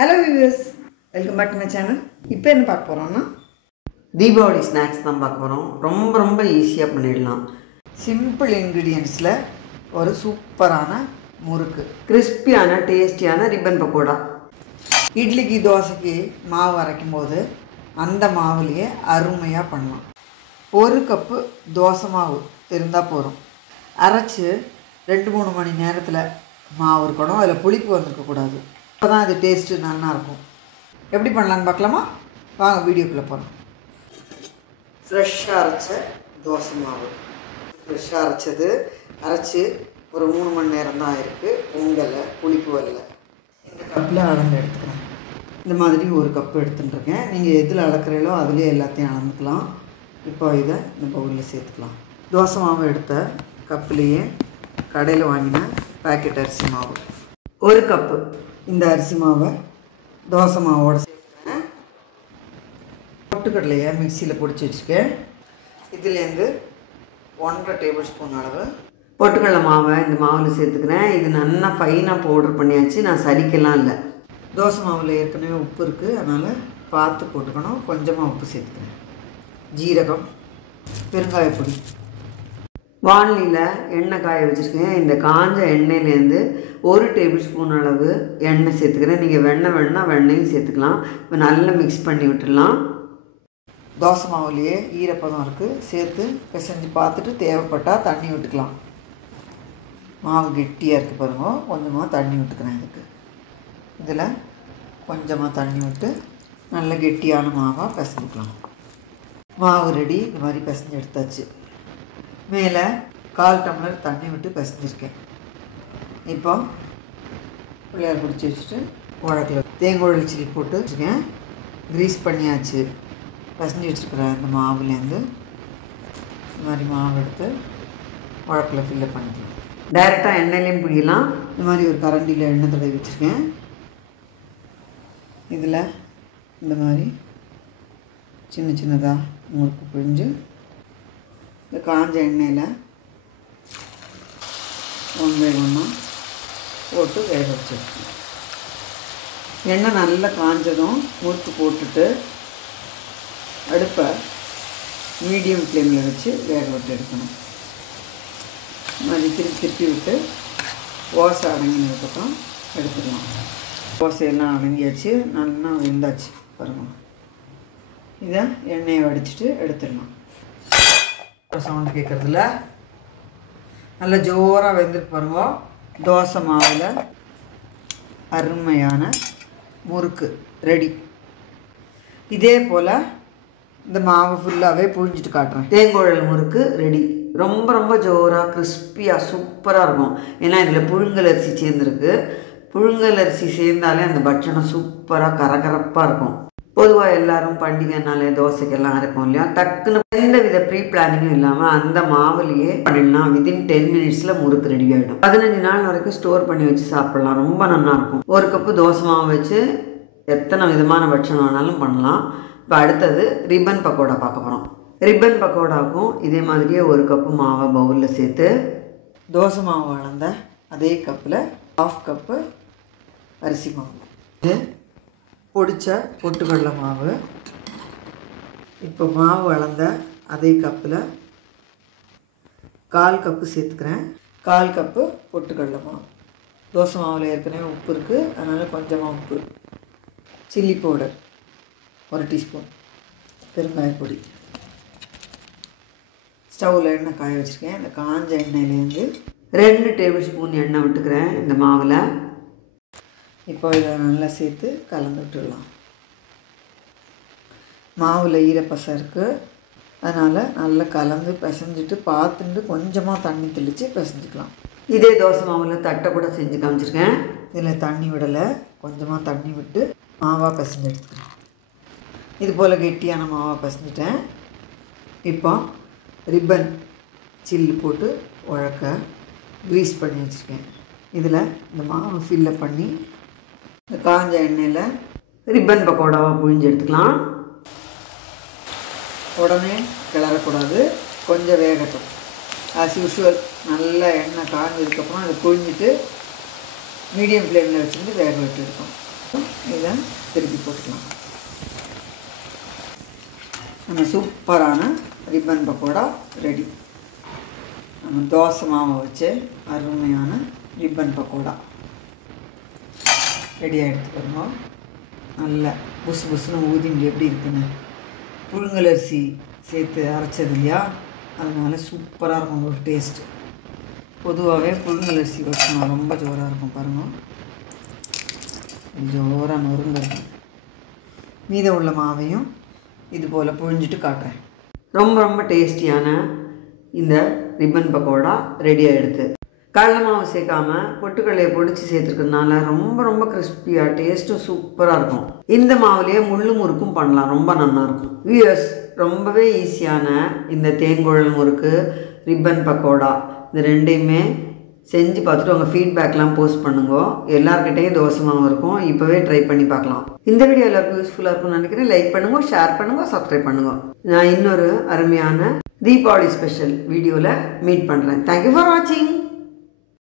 Hello viewers, welcome back to my channel. இப்போ என்ன பார்க்க போறோம்னா தீபாவளி ஸ்நாக்ஸ் தான் பார்க்க போறோம். ரொம்ப ஈஸியா பண்ணிடலாம். சிம்பிள் இன்கிரிடியன்ட்ஸ்ல ஒரு சூப்பரான முறுக்கு, கிறிஸ்பியான டேஸ்டியான ரிப்பன் பக்கோடா. இட்லிக்கு தோசைக்கு மாவு அரைக்கும்போது அந்த மாவுலயே அருமையா பண்ணலாம். ஒரு கப் தோசை மாவு இருந்தா போதும். அரைச்சு 2-3 மணி நேரத்துல மாவு இருக்கணும். அதுல புளிப்பு வந்திருக்க கூடாது. அப்பதான் அது டேஸ்ட் நல்லா இருக்கும். எப்படி பண்ணலாம்னு பார்க்கலாமா? வாங்க வீடியோக்குள்ள போலாம். ஃப்ரெஷ்ஷா அரைச்ச தோசை மாவு. ஃப்ரெஷ்ஷா அரைச்சு ஒரு 3 மணி நேரம் தான் ஆயிருக்கு. பொங்கலை புளிப்பு வரல. இந்த கப்பில் அளந்து எடுத்துக்கிறேன். இந்த மாதிரி ஒரு கப் எடுத்துட்டுருக்கேன். நீங்கள் எதில் அளக்குறீங்களோ அதுலேயே எல்லாத்தையும் அளந்துக்கலாம். இப்போ இதை இந்த பவுலில் சேர்த்துக்கலாம். தோசை மாவு எடுத்த கப்புலேயே கடையில் வாங்கின பேக்கெட் அரிசி மாவு 1 கப்பு. இந்த அரிசி மாவை தோசை மாவோடு சேர்த்துக்கிறேன். பொட்டுக்கடலையை மிக்சியில் பொடிச்சு வச்சுருக்கேன். இதுலேருந்து 1.5 டேபிள் ஸ்பூன் அளவு பொட்டுக்கடலை மாவை இந்த மாவில் சேர்த்துக்கிறேன். இது நல்லா ஃபைனாக பவுடர் பண்ணியாச்சு. நான் சலிக்கலாம் இல்லை. தோசை மாவில் ஏற்கனவே உப்பு இருக்குது, அதனால் பார்த்து போட்டுக்கணும். கொஞ்சமாக உப்பு சேர்த்துக்கிறேன். ஜீரகம், பெருங்காயப்பொடி. வானிலையில் எண்ணெய் காய வச்சுருக்கேன். இந்த காஞ்ச எண்ணெயிலேருந்து 1 டேபிள் ஸ்பூன் அளவு எண்ணெய் சேர்த்துக்கிறேன். நீங்கள் வெண்ணெய் வேணுன்னா வெண்ணையும் சேர்த்துக்கலாம். இப்போ நல்லா மிக்ஸ் பண்ணி விட்டுடலாம். தோசை மாவுலேயே ஈரப்பதம் இருக்குது, சேர்த்து பிசைஞ்சு பார்த்துட்டு தேவைப்பட்டால் தண்ணி விட்டுக்கலாம். மாவு கெட்டியாக இருக்குது பாருங்க. கொஞ்சமாக தண்ணி விட்டுக்கிறேன். இதில் கொஞ்சமாக தண்ணி விட்டு நல்ல கெட்டியான மாவாக பிசைஞ்சிக்கலாம். மாவு ரெடி. இந்த மாதிரி பிசைஞ்சு எடுத்தாச்சு. மேலே 1/4 டம்ளர் தண்ணி விட்டு பிசைஞ்சிருக்கேன். இப்போ பிள்ளையார் பிடிச்சி வச்சுட்டு உழக்கில் தேங்காய் சில்லி போட்டு வச்சுருக்கேன். க்ரீஸ் பண்ணியாச்சு. பிசைஞ்சு வச்சுருக்கிறேன். அந்த மாவுலேருந்து இந்த மாதிரி மாவு எடுத்து உழக்கில் ஃபில்லப் பண்ணிக்கலாம். டைரெக்டாக எண்ணெயிலையும் பிடிக்கலாம். இந்த மாதிரி ஒரு கரண்டியில் எண்ணெய் தடவி வச்சுருக்கேன். இதில் இந்த மாதிரி சின்னதாக முறுக்கு பிழிஞ்சு இந்த காஞ்ச எண்ணெயில் ஒன்றா போட்டு வேக வச்சுருக்கேன். எண்ணெய் நல்லா காஞ்சதும் முறுக்கு போட்டுட்டு அடுப்பை மீடியம் ஃப்ளேமில் வச்சு வேக விட்டு எடுக்கணும். மாதிரி திருப்பி விட்டு ஓசை அடங்கினதுக்கப்புறம் எடுத்துக்கலாம். ஓசையெல்லாம் அடங்கியாச்சு. நல்லா வெந்தாச்சு பாருங்கள். இதை எண்ணெயை வடிச்சிட்டு எடுத்துடலாம். சவுண்டு கேட்குறதுல நல்லா ஜோராக வெந்துட்டு பாருங்க. தோசை மாவில் அருமையான முறுக்கு ரெடி. இதே போல் இந்த மாவு ஃபுல்லாகவே புழிஞ்சிட்டு காட்டுறேன். தேங்குழல் முறுக்கு ரெடி. ரொம்ப ஜோராக கிறிஸ்பியாக சூப்பராக இருக்கும். ஏன்னா இதில் புழுங்கல் அரிசி சேர்ந்துருக்கு. புழுங்கல் அரிசி சேர்ந்தாலே அந்த பட்சணம் சூப்பராக கரகரப்பாக இருக்கும். பொதுவாக எல்லோரும் பண்டிகைனாலே தோசைக்கெல்லாம் அரைப்போம் இல்லையா? டக்குன்னு எந்த வித ப்ரீ பிளானிங்கும் இல்லாமல் அந்த மாவுலேயே பண்ணிடலாம். வித்தின் 10 மினிட்ஸில் முறுக்கு ரெடி ஆகிடும். 15 நாள் வரைக்கும் ஸ்டோர் பண்ணி வச்சு சாப்பிட்லாம். ரொம்ப நல்லாயிருக்கும். 1 கப்பு தோசை மாவு வச்சு எத்தனை விதமான பட்சணம் வேணாலும் பண்ணலாம். இப்போ அடுத்தது ரிப்பன் பக்கோடா பார்க்க போகிறோம். ரிப்பன் பக்கோடாவுக்கும் இதே மாதிரியே 1 கப்பு மாவை பவுலில் சேர்த்து தோசை மாவு அளந்த அதே கப்பில் 1/2 கப்பு அரிசி மாவு, இது பொடிச்ச பொட்டுக்கடலை மாவு. இப்போ மாவு அளந்த அதே கப்பில் 1/4 கப்பு சேர்த்துக்கிறேன். 1/4 கப்பு பொட்டுக்கடலை மாவு. தோசை மாவில் ஏற்கனவே உப்பு இருக்குது, அதனால் கொஞ்சமாக உப்பு. Chilli powder 1 teaspoon. பெருங்காயப்பொடி. ஸ்டவ்வில் எண்ணெய் காய வச்சுருக்கேன். இந்த காஞ்ச எண்ணெயிலேருந்து 2 டேபிள் ஸ்பூன் எண்ணெய் விட்டுக்கிறேன் இந்த மாவில். இப்போ இதை நல்லா சேர்த்து கலந்து விட்டுடலாம். மாவில் ஈரப்பசை இருக்குது, அதனால் நல்லா கலந்து பிசைஞ்சிட்டு பார்த்துட்டு கொஞ்சமாக தண்ணி தெளித்து பிசைஞ்சிக்கலாம். இதே தோசை மாவில் தட்டை கூட செஞ்சு காமிச்சிருக்கேன். இதில் தண்ணி விடலை, கொஞ்சமாக தண்ணி விட்டு மாவாக பிசைஞ்சு எடுத்துக்கிறேன். இது போல் கெட்டியான மாவாக பிசைஞ்சிட்டேன். இப்போ ரிப்பன் சில்லு போட்டு உழக்க க்ரீஸ் பண்ணி வச்சுருக்கேன். இதில் இந்த மாவை ஃபில்லப் பண்ணி இந்த காஞ்ச எண்ணெயில் ரிப்பன் பக்கோடாவாக புழிஞ்சு எடுத்துக்கலாம். உடனே கிளறக்கூடாது, கொஞ்சம் வேகட்டும். ஆஸ் யூஷுவல் நல்லா எண்ணெய் காஞ்சதுக்கப்புறம் அதை புழிஞ்சிட்டு மீடியம் ஃப்ளேமில் வச்சுருந்து வேக விட்டு எடுக்கணும். இதை திருப்பி போட்டுக்கலாம். நம்ம சூப்பரான ரிப்பன் பக்கோடா ரெடி. நம்ம தோசை மாவை வச்சு அருமையான ரிப்பன் பக்கோடா ரெடி ஆகிடுத்து பாருங்க. நல்லா புசு புசுன்னு ஊதிண்டு எப்படி இருக்குன்னு. புழுங்கலரிசி சேர்த்து அரைச்சது இல்லையா, அதனால சூப்பராக இருக்கும் ஒரு டேஸ்ட்டு. பொதுவாகவே புழுங்கலரிசி வச்சோம் ரொம்ப ஜோராக இருக்கும் பாருங்கள். ஜோராக நொறுங்க இருக்கும். மீதம் உள்ள மாவையும் இது போல் புழிஞ்சிட்டு காட்டுறேன். ரொம்ப ரொம்ப டேஸ்டியான இந்த ரிப்பன் பக்கோடா ரெடி ஆகிடுது. கடலை மாவு சேர்க்காமல் பொட்டுக்கடலையை பொடிச்சு சேர்த்துருக்கிறதுனால ரொம்ப ரொம்ப கிறிஸ்பியாக டேஸ்ட்டும் சூப்பராக இருக்கும். இந்த மாவுலேயே முள்ளு முறுக்கும் பண்ணலாம், ரொம்ப நல்லாயிருக்கும். வியூவர்ஸ், ரொம்பவே ஈஸியான இந்த தேன்குழல் முறுக்கு, ரிப்பன் பக்கோடா இந்த ரெண்டையுமே செஞ்சு பார்த்துட்டு உங்கள் ஃபீட்பேக்லாம் போஸ்ட் பண்ணுங்க. எல்லாருக்கிட்டையும் தோசை மாவு இருக்கும், இப்போவே ட்ரை பண்ணி பார்க்கலாம். இந்த வீடியோ எல்லாருக்கும் யூஸ்ஃபுல்லாக இருக்கும்னு நினைக்கிறேன். லைக் பண்ணுங்க, ஷேர் பண்ணுங்க, சப்ஸ்கிரைப் பண்ணுங்க. நான் இன்னொரு அருமையான தீபாவளி ஸ்பெஷல் வீடியோவில் மீட் பண்ணுறேன். தேங்க்யூ ஃபார் வாட்சிங்.